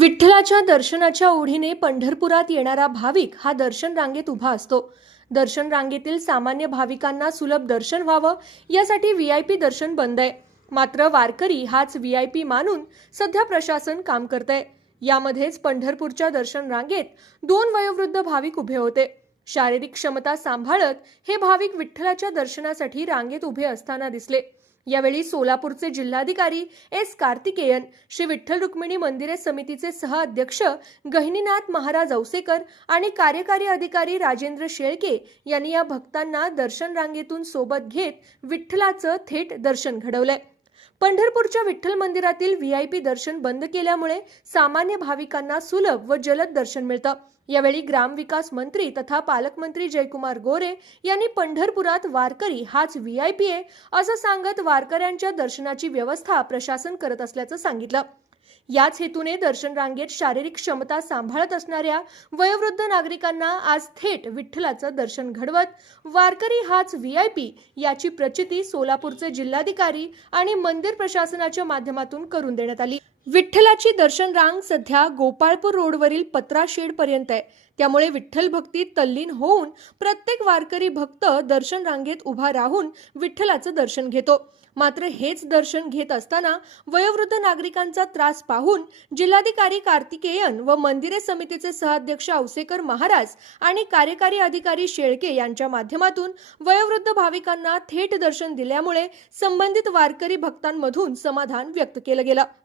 विठ्ठलाच्या दर्शनाच्या ओढीने पंढरपुरात येणारा भाविक हा दर्शन रांगेत उभा असतो। दर्शन रांगेतील सामान्य भाविकांना सुलभ दर्शन व्हावं यासाठी व्हीआयपी दर्शन बंद आहे। मात्र वारकरी हाच व्हीआयपी मानून सध्या प्रशासन काम करतंय। यामध्येच पंढरपूरच्या दर्शन रांगेत दोन वयोवृद्ध भाविक उभे होते। शारीरिक क्षमता सांभाळत हे भाविक विठ्ठलाच्या दर्शनासाठी रांगेत उभे असताना दिसले। यावेळी सोलापूरचे जिल्हाधिकारी एस कार्तिकेयन, श्री विठ्ठल रुक्मिणी मंदिरे समितीचे सहअध्यक्ष गहिनीनाथ महाराज औसेकर आणि कार्यकारी अधिकारी राजेंद्र शेळके यांनी या भक्तांना दर्शन रांगेतून सोबत घेत विठ्ठलाचं थेट दर्शन घडवलंय। पंढरपूरच्या विठ्ठल मंदिरातील व्हीआयपी दर्शन बंद केल्यामुळे सामान्य भाविकांना सुलभ व जलद दर्शन मिळतं। यावेळी ग्रामविकास मंत्री तथा पालकमंत्री जयकुमार गोरे यांनी पंढरपुरात वारकरी हाच व्हीआयपी आहे असं सांगत वारकऱ्यांच्या दर्शनाची व्यवस्था प्रशासन करत असल्याचं सांगितलं। याच हेतूने दर्शन रांगेत शारीरिक क्षमता सांभाळत असणाऱ्या वयोवृद्ध नागरिकांना आज थेट विठ्ठलाचं दर्शन घडवत वारकरी हाच व्हीआयपी याची प्रचिती सोलापूरचे जिल्हाधिकारी आणि मंदिर प्रशासनाच्या माध्यमातून करून देण्यात आली। विठ्ठलाची दर्शन रांग सध्या गोपाळपूर रोडवरील पत्रा शेड पर्यंत आहे। त्यामुळे विठ्ठल भक्तीत तल्लीन होऊन प्रत्येक वारकरी भक्त दर्शन रांगेत उभा राहून विठ्ठलाचं दर्शन घेतो। मात्र हेच दर्शन घेत असताना वयोवृद्ध नागरिकांचा त्रास पाहून जिल्हाधिकारी कार्तिकेयन व मंदिरे समितीचे सहअध्यक्ष औसेकर महाराज आणि कार्यकारी अधिकारी शेळके यांच्या माध्यमातून वयोवृद्ध भाविकांना थेट दर्शन दिल्यामुळे संबंधित वारकरी भक्तांमधून समाधान व्यक्त केलं गेलं।